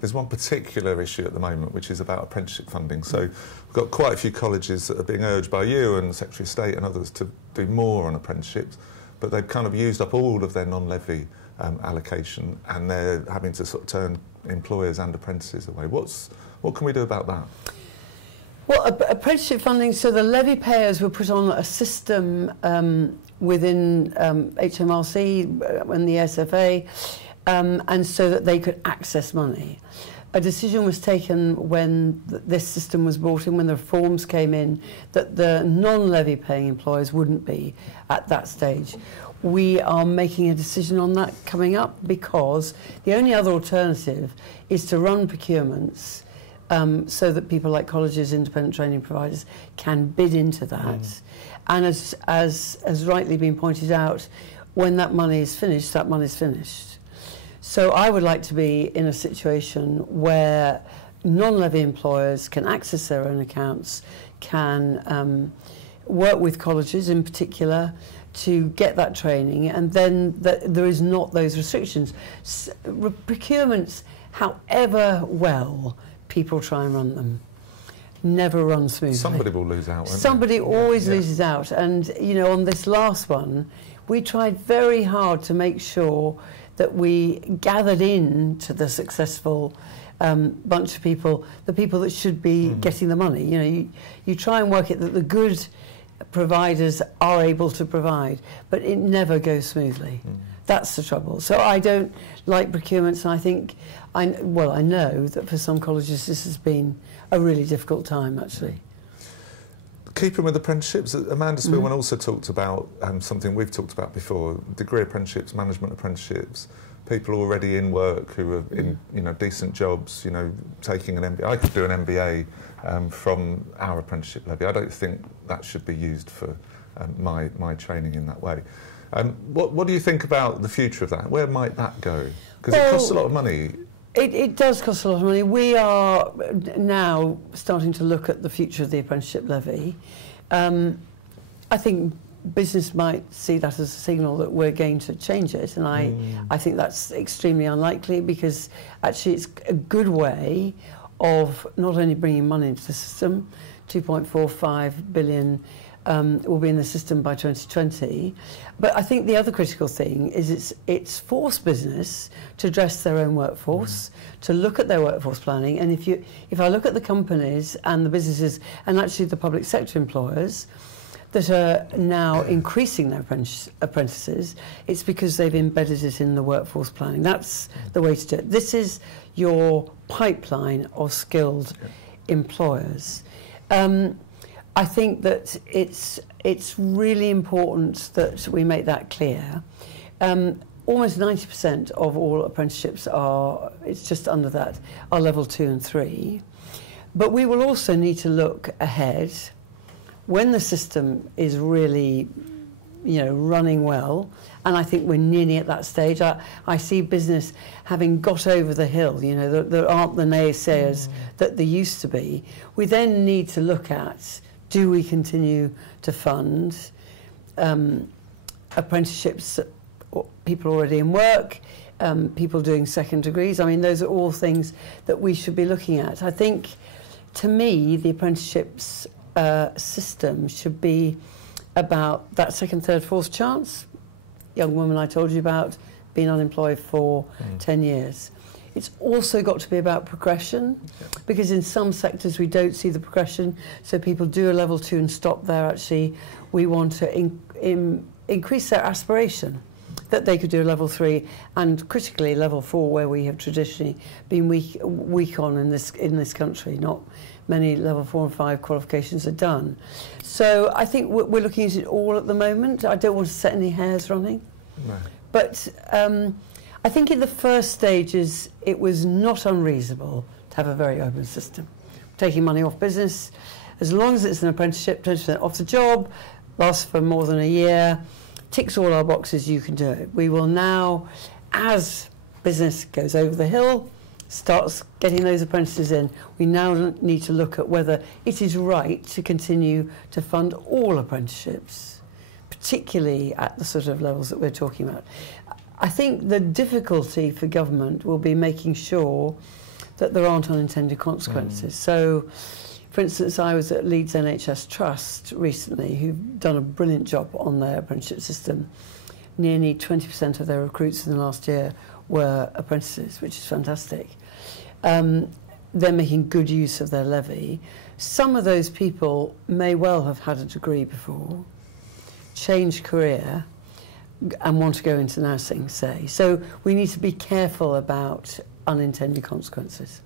there's one particular issue at the moment, which is about apprenticeship funding. So we've got quite a few colleges that are being urged by you and the Secretary of State and others to do more on apprenticeships, but they've kind of used up all of their non-levy allocation, and they're having to sort of turn employers and apprentices away. What can we do about that? Well, apprenticeship funding, so the levy payers were put on a system within HMRC and the SFA, and so that they could access money. A decision was taken when this system was brought in, when the reforms came in, that the non-levy paying employers wouldn't be at that stage. We are making a decision on that coming up, because the only other alternative is to run procurements so that people like colleges, independent training providers can bid into that. And as rightly been pointed out, when that money is finished, that money is finished. So I would like to be in a situation where non-levy employers can access their own accounts, can work with colleges in particular to get that training, and then there is not those restrictions. Procurements, however well people try and run them, never run smoothly. Somebody will lose out, won't Somebody always loses out. And, you know, on this last one, we tried very hard to make sure that we gathered in to the successful bunch of people, the people that should be getting the money. You know, you try and work it that the good providers are able to provide, but it never goes smoothly. That's the trouble. So I don't like procurements, and I think, I know that for some colleges this has been a really difficult time, actually. Keeping with apprenticeships, Amanda Spielman also talked about something we've talked about before: degree apprenticeships, management apprenticeships, people already in work who are in decent jobs, taking an MBA. I could do an MBA from our apprenticeship levy. I don't think that should be used for my training in that way. What do you think about the future of that? Where might that go? Because it costs a lot of money. It does cost a lot of money. We are now starting to look at the future of the apprenticeship levy. I think business might see that as a signal that we're going to change it, and I think that's extremely unlikely, because actually it's a good way of not only bringing money into the system. 2.45 billion will be in the system by 2020. But I think the other critical thing is it's forced business to address their own workforce, to look at their workforce planning. And if I look at the companies and the businesses, and actually the public sector employers that are now increasing their apprentices, it's because they've embedded it in the workforce planning. That's the way to do it. This is your pipeline of skilled employers. I think that it's really important that we make that clear. Almost 90% of all apprenticeships it's just under that, are level 2 and 3. But we will also need to look ahead when the system is really, running well, and I think we're nearly at that stage. I see business having got over the hill, there aren't the naysayers that there used to be. We then need to look at, do we continue to fund apprenticeships, people already in work, people doing second degrees? I mean, those are all things that we should be looking at. I think, to me, the apprenticeships system should be about that second, third, fourth chance. Young woman I told you about, been unemployed for 10 years. It's also got to be about progression, because in some sectors we don't see the progression, so people do a level 2 and stop there. Actually, we want to increase their aspiration, that they could do a level 3, and critically level 4, where we have traditionally been weak on in this country. Not many level 4 and 5 qualifications are done. So I think we're looking at it all at the moment. I don't want to set any hairs running. No. But I think in the first stages it was not unreasonable to have a very open system. Taking money off business, as long as it's an apprenticeship, 20% off the job, lasts for more than a year, ticks all our boxes, you can do it. We will now, as business goes over the hill, starts getting those apprentices in, we now need to look at whether it is right to continue to fund all apprenticeships, particularly at the sort of levels that we're talking about. I think the difficulty for government will be making sure that there aren't unintended consequences. So, for instance, I was at Leeds NHS Trust recently, who've done a brilliant job on their apprenticeship system. Nearly 20% of their recruits in the last year were apprentices, which is fantastic. They're making good use of their levy. Some of those people may well have had a degree before, changed career, and want to go into nursing, say. So we need to be careful about unintended consequences.